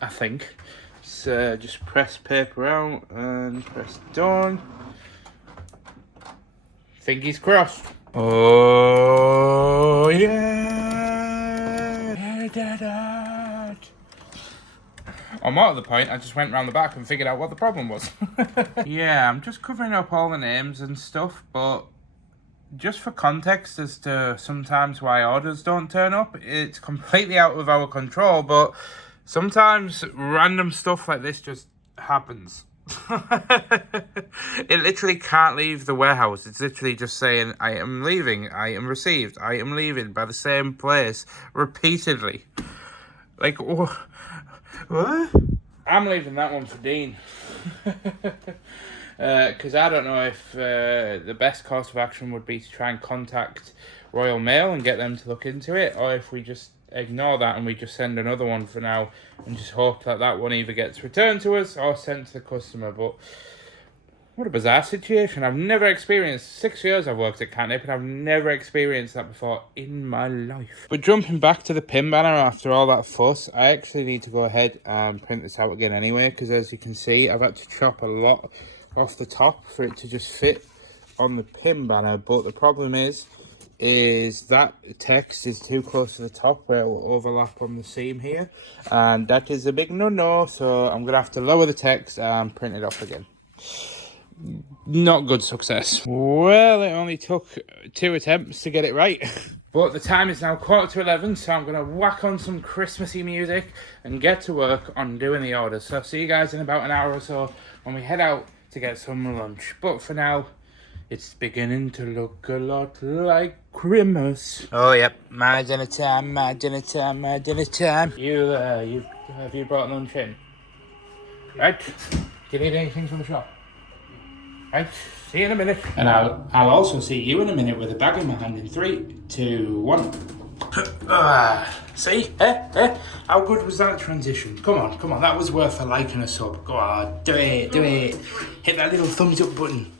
I think. So just press paper out and press done. Fingies crossed. Oh yeah! I did it! I'm out of the point. I just went round the back and figured out what the problem was. Yeah, I'm just covering up all the names and stuff, but just for context as to sometimes why orders don't turn up, it's completely out of our control, but sometimes random stuff like this just happens. It literally can't leave the warehouse. It's literally just saying, I am leaving, I am received, I am leaving, by the same place repeatedly. Like, what? I'm leaving that one for Dean. Because I don't know if the best course of action would be to try and contact Royal Mail and get them to look into it, or if we just ignore that and we just send another one for now and just hope that that one either gets returned to us or sent to the customer. But what a bizarre situation. I've never experienced, 6 years I've worked at Katnipp, and I've never experienced that before in my life. But jumping back to the pin banner after all that fuss, I actually need to go ahead and print this out again anyway, because as you can see, I've had to chop a lot off the top for it to just fit on the pin banner. But the problem is that text is too close to the top where it will overlap on the seam here, and that is a big no-no, so I'm gonna have to lower the text and print it off again. Not good success. Well, it only took 2 attempts to get it right. But the time is now 11:15, so I'm gonna whack on some Christmassy music and get to work on doing the orders. So I'll see you guys in about an hour or so when we head out to get some lunch. But for now, it's beginning to look a lot like Christmas. Oh, yep. My dinner time, my dinner time, my dinner time. Have you brought lunch in? Right. Do you need anything from the shop? Right. See you in a minute. And I'll also see you in a minute with a bag in my hand in 3, 2, 1. See? How good was that transition? Come on. That was worth a like and a sub. Go on. Do it. Hit that little thumbs up button.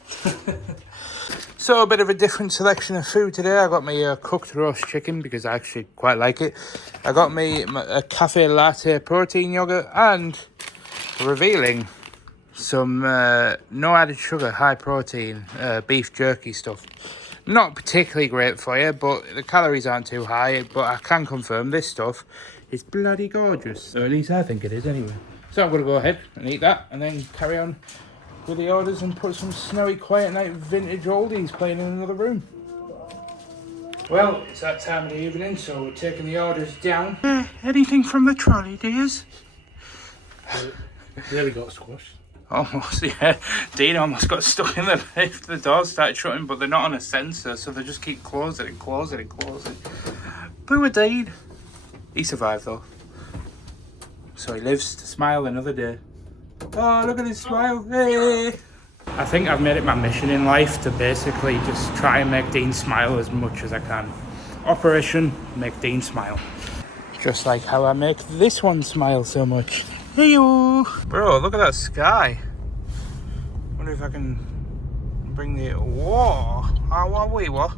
So a bit of a different selection of food today. I got my cooked roast chicken because I actually quite like it. I got me a cafe latte protein yogurt, and revealing some no added sugar, high protein beef jerky stuff. Not particularly great for you, but the calories aren't too high. But I can confirm this stuff is bloody gorgeous. Or at least I think it is anyway. So I'm going to go ahead and eat that and then carry on with the orders and put some Snowy Quiet Night vintage oldies playing in another room. Well, it's that time of the evening, so we're taking the orders down. Anything from the trolley, dears? Nearly got squashed. Almost, yeah. Dean almost got stuck in the lift. The doors started shutting, but they're not on a sensor, so they just keep closing and closing and closing. Poor Dean. He survived, though. So he lives to smile another day. Oh, look at his smile. Hey! I think I've made it my mission in life to basically just try and make Dean smile as much as I can. Operation Make Dean Smile. Just like how I make this one smile so much. Hey-o! Bro, look at that sky. Wonder if I can bring the... Whoa! How are we? What?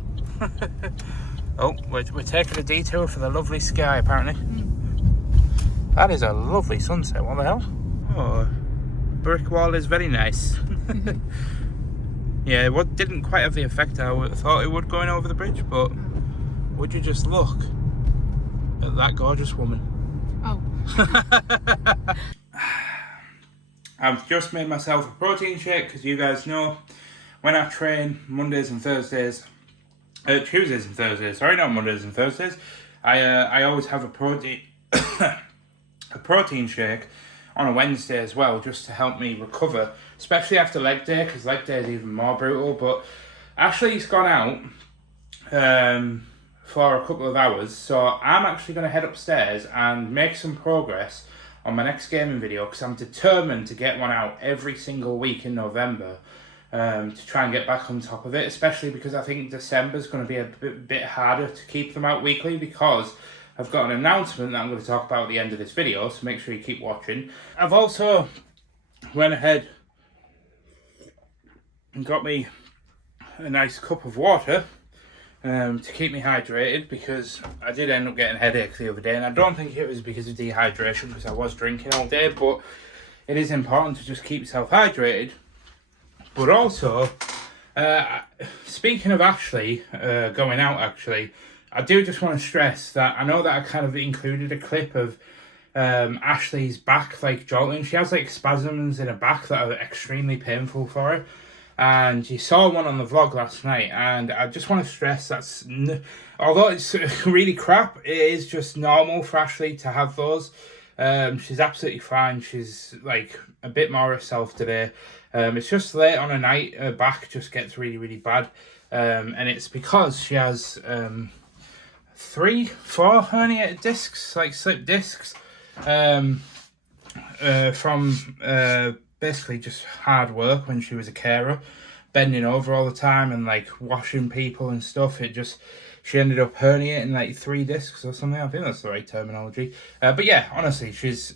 Oh, we're taking a detour for the lovely sky, apparently. That is a lovely sunset. What the hell? Oh, brick wall is very nice. Yeah, it didn't quite have the effect I thought it would going over the bridge, but would you just look at that gorgeous woman? Oh, I've just made myself a protein shake because you guys know when I train Mondays and Thursdays, Tuesdays and Thursdays. Sorry, not Mondays and Thursdays. I always have a protein shake on a Wednesday as well, just to help me recover, especially after leg day, because leg day is even more brutal. But Ashley's gone out for a couple of hours, so I'm actually going to head upstairs and make some progress on my next gaming video, because I'm determined to get one out every single week in November, to try and get back on top of it, especially because I think December's going to be a bit harder to keep them out weekly, because I've got an announcement that I'm going to talk about at the end of this video, so make sure you keep watching. I've also went ahead and got me a nice cup of water to keep me hydrated, because I did end up getting headaches the other day, and I don't think it was because of dehydration, because I was drinking all day, but it is important to just keep yourself hydrated. But also, speaking of Ashley going out, actually, I do just want to stress that I know that I kind of included a clip of Ashley's back, like, jolting. She has, like, spasms in her back that are extremely painful for her. And you saw one on the vlog last night. And I just want to stress that's, although it's really crap, it is just normal for Ashley to have those. She's absolutely fine. She's, like, a bit more herself today. It's just late on a night, her back just gets really, really bad. And it's because she has 3, 4 herniated discs, like slip discs, from basically just hard work when she was a carer, bending over all the time and like washing people and stuff. She ended up herniating like 3 discs or something. I think that's the right terminology. But yeah, honestly, she's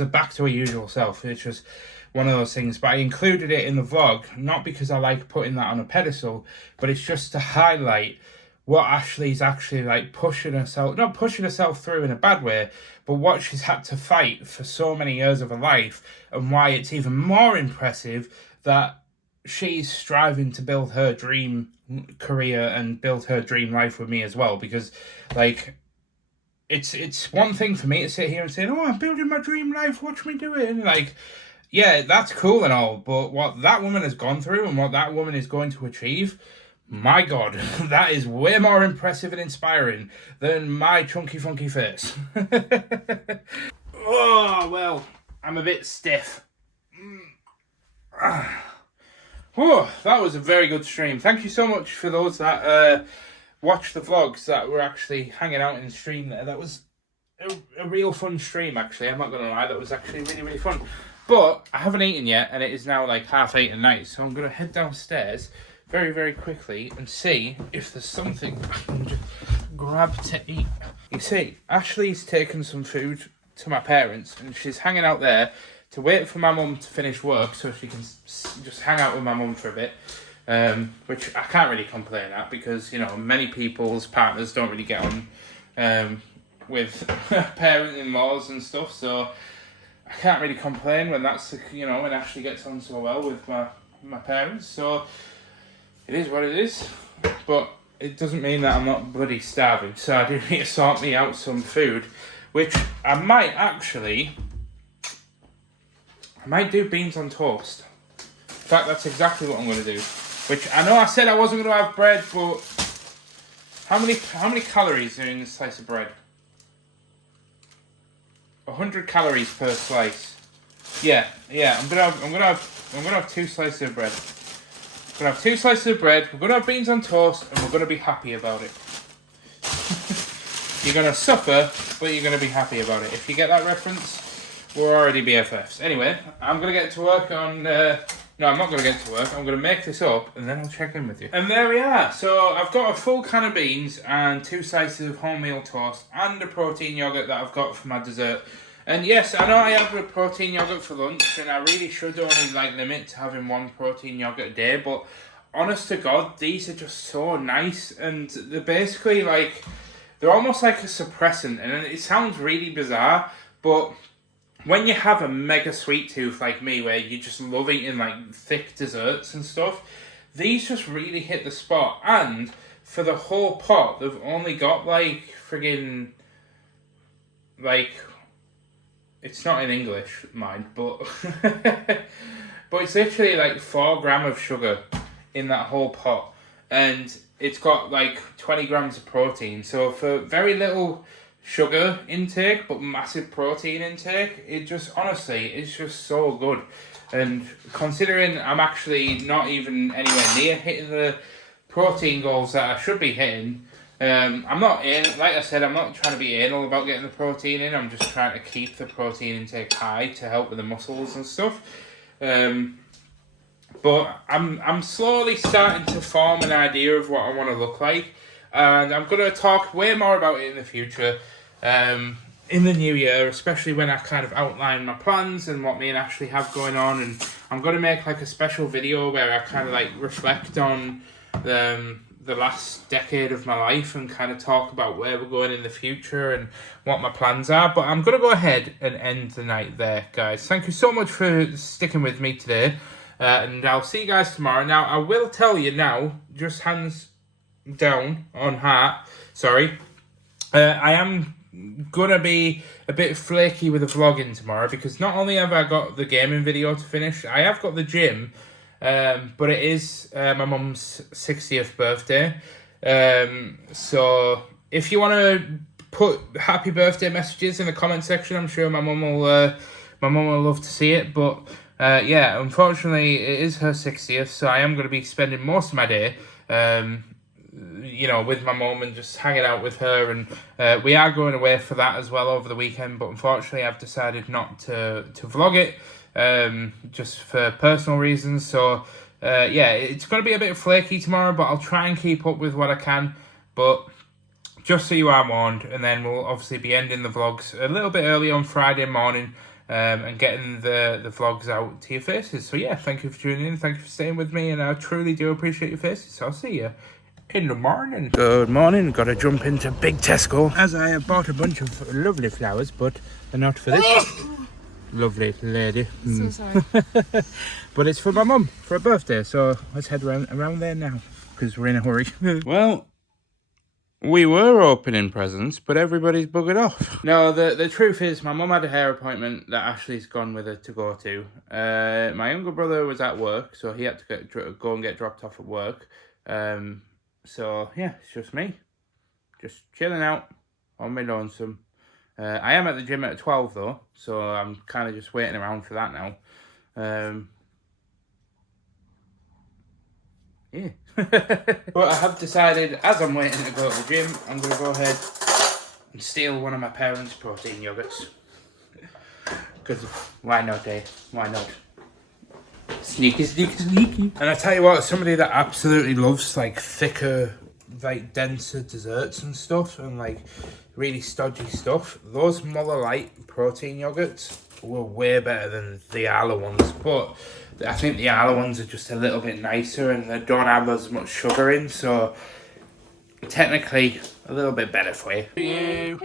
back to her usual self. It's just one of those things. But I included it in the vlog, not because I like putting that on a pedestal, but it's just to highlight what Ashley's actually like not pushing herself through in a bad way, but what she's had to fight for so many years of her life, and why it's even more impressive that she's striving to build her dream career and build her dream life with me as well. Because like, it's one thing for me to sit here and say, oh, I'm building my dream life, watch me do it, and like, yeah, that's cool and all, but what that woman has gone through and what that woman is going to achieve, my God, that is way more impressive and inspiring than my chunky funky face. Oh, well, I'm a bit stiff. Oh, that was a very good stream. Thank you so much for those that watched the vlogs that were actually hanging out in the stream there. That was a real fun stream, actually. I'm not going to lie, that was actually really, really fun. But I haven't eaten yet, and it is now like 8:30 at night, so I'm going to head downstairs very, very quickly and see if there's something I can just grab to eat. You see, Ashley's taken some food to my parents, and she's hanging out there to wait for my mum to finish work so she can just hang out with my mum for a bit, which I can't really complain at, because, you know, many people's partners don't really get on with parent-in-laws and stuff, so I can't really complain when that's, you know, when Ashley gets on so well with my parents. So it is what it is, but it doesn't mean that I'm not bloody starving. So I do need to sort me out some food, which I might do beans on toast. In fact, that's exactly what I'm going to do. Which I know I said I wasn't going to have bread, but how many calories are in this slice of bread? 100 calories per slice. Yeah. I'm gonna have 2 slices of bread. I'm gonna have 2 slices of bread. We're gonna have beans on toast, and we're gonna be happy about it. You're gonna suffer, but you're gonna be happy about it. If you get that reference, we're already BFFs. Anyway, I'm gonna get to work on. No, I'm not gonna get to work. I'm gonna make this up, and then I'll check in with you. And there we are. So I've got a full can of beans and 2 slices of wholemeal toast and a protein yogurt that I've got for my dessert. And yes, I know I have a protein yogurt for lunch, and I really should only like limit to having 1 protein yogurt a day. But honest to God, these are just so nice, and they're basically like, they're almost like a suppressant, and it sounds really bizarre, but when you have a mega sweet tooth like me, where you just love eating like thick desserts and stuff, these just really hit the spot. And for the whole pot, they've only got like friggin' like it's not in English, mind, but but it's literally like 4 grams of sugar in that whole pot, and it's got like 20 grams of protein. So for very little sugar intake but massive protein intake, it just honestly it's just so good. And considering I'm actually not even anywhere near hitting the protein goals that I should be hitting, I'm not like I said, I'm not trying to be anal about getting the protein in. I'm just trying to keep the protein intake high to help with the muscles and stuff. But I'm slowly starting to form an idea of what I want to look like, and I'm going to talk way more about it in the future, in the new year, especially when I kind of outline my plans and what me and Ashley have going on. And I'm going to make like a special video where I kind of like reflect on the last decade of my life and kind of talk about where we're going in the future and what my plans are. But I'm going to go ahead and end the night there, guys. Thank you so much for sticking with me today. And I'll see you guys tomorrow. Now, I will tell you now, just hands down on heart, sorry, I am going to be a bit flaky with the vlogging tomorrow, because not only have I got the gaming video to finish, I have got the gym, but it is my mum's 60th birthday. So if you want to put happy birthday messages in the comment section, I'm sure my mum will love to see it. But yeah, unfortunately, it is her 60th, so I am going to be spending most of my day, with my mum and just hanging out with her. And we are going away for that as well over the weekend, but unfortunately, I've decided not to vlog it, just for personal reasons. So yeah, it's going to be a bit flaky tomorrow, but I'll try and keep up with what I can. But just so you are warned, and then we'll obviously be ending the vlogs a little bit early on Friday morning, and getting the vlogs out to your faces. So yeah, thank you for tuning in, thank you for staying with me, and I truly do appreciate your faces. So I'll see you in the morning. Good morning. Got to jump into Big Tesco, as I have bought a bunch of lovely flowers, but they're not for this lovely lady. So sorry. But it's for my mum, for her birthday, so let's head around there now, because we're in a hurry. Well, we were opening presents, but everybody's buggered off. No, the truth is, my mum had a hair appointment that Ashley's gone with her to go to. My younger brother was at work, so he had to go and get dropped off at work. So yeah, it's just me, just chilling out on my lonesome. I am at the gym at 12 though, so I'm kind of just waiting around for that now. Yeah. But I have decided, as I'm waiting to go to the gym, I'm going to go ahead and steal one of my parents' protein yogurts. Because why not, eh? Why not? Sneaky, sneaky, sneaky. And I tell you what, somebody that absolutely loves like thicker, like denser desserts and stuff, and like really stodgy stuff, those Muller Light protein yogurts were way better than the Arla ones. But I think the Arla ones are just a little bit nicer and they don't have as much sugar in, so technically a little bit better for you. Hey!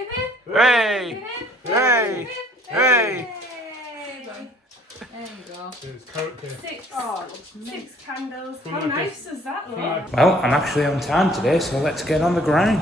Hey! Hey! Hey! There you go. It's carrot cake. 6 candles. Come How on, nice is that look? Well, I'm actually on time today, so let's get on the grind.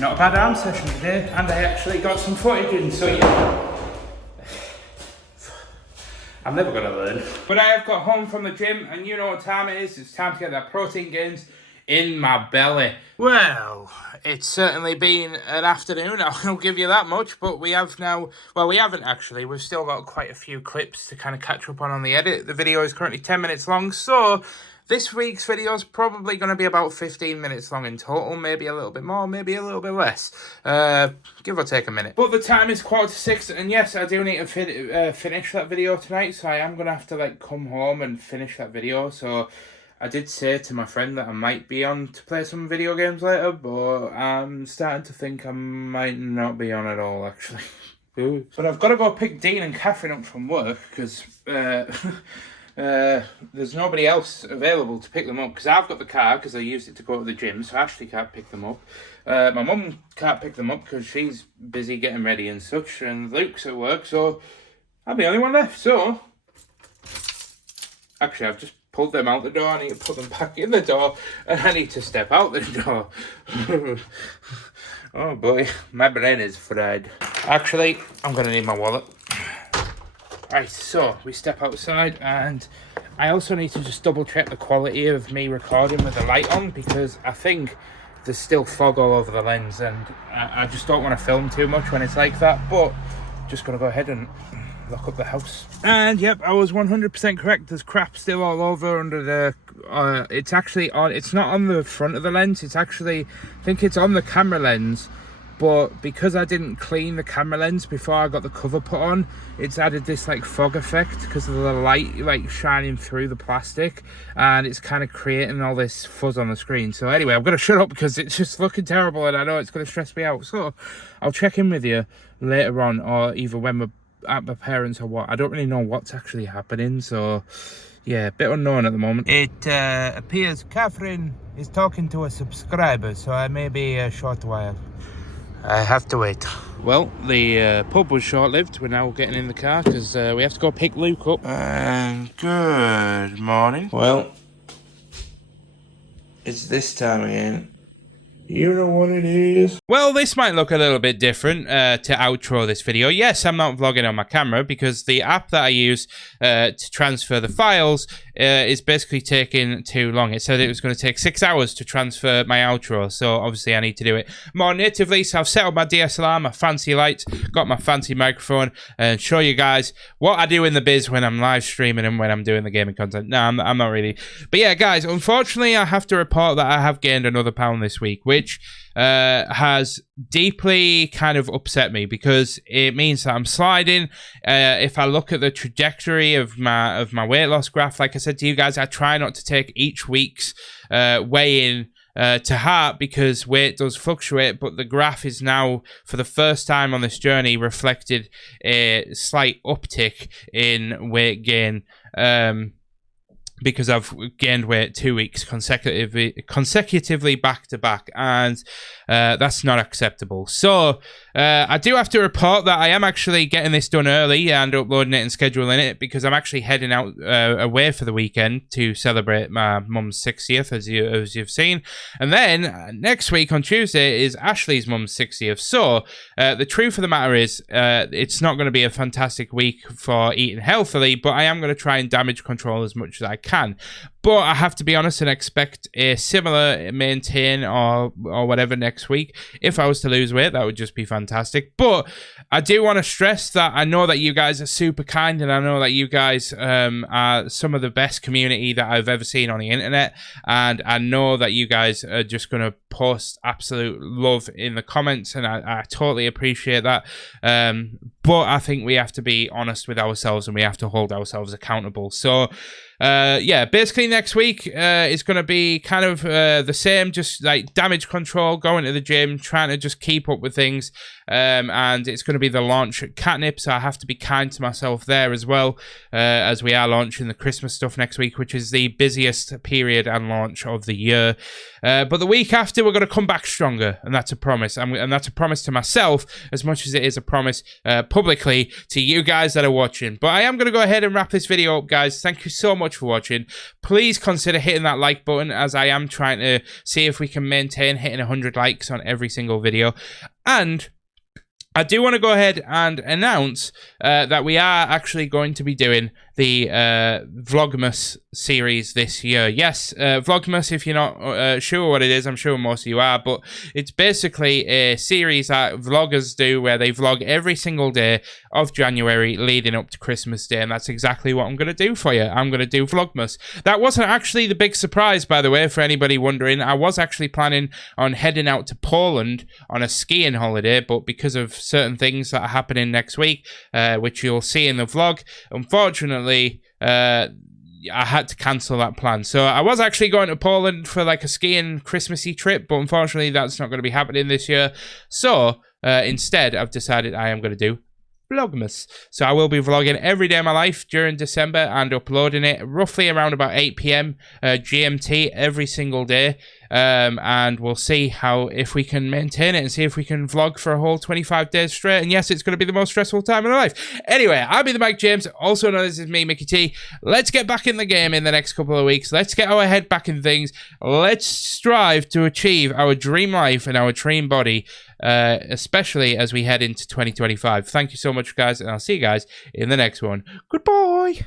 Not a bad arm session today, and I actually got some footage in, so yeah. I'm never going to learn. But I have got home from the gym, and you know what time it is. It's time to get that protein gains in my belly. Well, it's certainly been an afternoon, I'll give you that much, but we have now, well, we haven't actually, we've still got quite a few clips to kind of catch up on the edit. The video is currently 10 minutes long, so this week's video is probably going to be about 15 minutes long in total, maybe a little bit more, maybe a little bit less, give or take a minute. But the time is 5:45, and yes, I do need to finish that video tonight, so I am going to have to like come home and finish that video. So I did say to my friend that I might be on to play some video games later, but I'm starting to think I might not be on at all, actually. But I've got to go pick Dean and Catherine up from work because there's nobody else available to pick them up because I've got the car because I used it to go to the gym, so Ashley can't pick them up. My mum can't pick them up because she's busy getting ready and such, and Luke's at work, so I'm the only one left. So, actually, I've just pulled them out the door. I need to put them back in the door, and I need to step out the door. Oh boy, my brain is fried. Actually, I'm going to need my wallet. Right, so we step outside, and I also need to just double check the quality of me recording with the light on because I think there's still fog all over the lens, and I just don't want to film too much when it's like that, but just got to go ahead and lock up the house. And yep, I was 100% correct. There's crap still all over under the it's actually on, it's not on the front of the lens, it's actually, I think it's on the camera lens, but because I didn't clean the camera lens before I got the cover put on, it's added this like fog effect because of the light like shining through the plastic, and it's kind of creating all this fuzz on the screen. So anyway, I'm gonna shut up because it's just looking terrible and I know it's gonna stress me out. So I'll check in with you later on, or either when we're at my parents or what. I don't really know what's actually happening, so yeah, a bit unknown at the moment. It appears Catherine is talking to a subscriber, so I may be a short while. I have to wait. Well, the pub was short-lived. We're now getting in the car because we have to go pick Luke up. And good morning. Well, it's this time again. You know what it is. Well, this might look a little bit different to outro this video. Yes, I'm not vlogging on my camera because the app that I use to transfer the files is basically taking too long. It said it was going to take 6 hours to transfer my outro, so obviously I need to do it more natively. So I've set up my DSLR, my fancy lights, got my fancy microphone, and show you guys what I do in the biz when I'm live streaming and when I'm doing the gaming content. No, I'm not really. But yeah, guys, unfortunately, I have to report that I have gained another pound this week, which has deeply kind of upset me because it means that I'm sliding. If I look at the trajectory of my weight loss graph, like I said to you guys, I try not to take each week's weigh-in to heart because weight does fluctuate, but the graph is now, for the first time on this journey, reflected a slight uptick in weight gain. Because I've gained weight 2 weeks consecutively back to back, and that's not acceptable. So I do have to report that I am actually getting this done early and uploading it and scheduling it because I'm actually heading out away for the weekend to celebrate my mum's 60th, as you've seen. And then next week on Tuesday is Ashley's mum's 60th. So the truth of the matter is it's not going to be a fantastic week for eating healthily, but I am going to try and damage control as much as I can. But I have to be honest and expect a similar maintain or whatever next week. If I was to lose weight, that would just be fantastic. But I do want to stress that I know that you guys are super kind, and I know that you guys are some of the best community that I've ever seen on the internet, and I know that you guys are just going to post absolute love in the comments, and I totally appreciate that. But I think we have to be honest with ourselves and we have to hold ourselves accountable. So yeah, basically next week is going to be kind of the same, just like damage control, going to the gym, trying to just keep up with things, and it's going to be the launch at Katnipp, so I have to be kind to myself there as well, as we are launching the Christmas stuff next week, which is the busiest period and launch of the year. But the week after, we're going to come back stronger, and that's a promise, and that's a promise to myself as much as it is a promise publicly to you guys that are watching. But I am going to go ahead and wrap this video up, guys. Thank you so much for watching. Please consider hitting that like button, as I am trying to see if we can maintain hitting 100 likes on every single video. And I do want to go ahead and announce that we are actually going to be doing the Vlogmas series this year. Yes, Vlogmas, if you're not sure what it is, I'm sure most of you are, but it's basically a series that vloggers do where they vlog every single day of January leading up to Christmas Day, and that's exactly what I'm going to do for you. I'm going to do Vlogmas. That wasn't actually the big surprise, by the way, for anybody wondering. I was actually planning on heading out to Poland on a skiing holiday, but because of certain things that are happening next week, which you'll see in the vlog, unfortunately, I had to cancel that plan. So I was actually going to Poland for like a skiing Christmassy trip, but unfortunately that's not going to be happening this year. So instead, I've decided I am going to do Vlogmas. So I will be vlogging every day of my life during December and uploading it roughly around about 8 p.m. GMT every single day. And we'll see if we can maintain it and see if we can vlog for a whole 25 days straight. And yes, it's going to be the most stressful time of my life. Anyway, I'll be the Mike James, also known as me, Mickey T. Let's get back in the game in the next couple of weeks. Let's get our head back in things. Let's strive to achieve our dream life and our dream body, especially as we head into 2025. Thank you so much, guys, and I'll see you guys in the next one. Goodbye.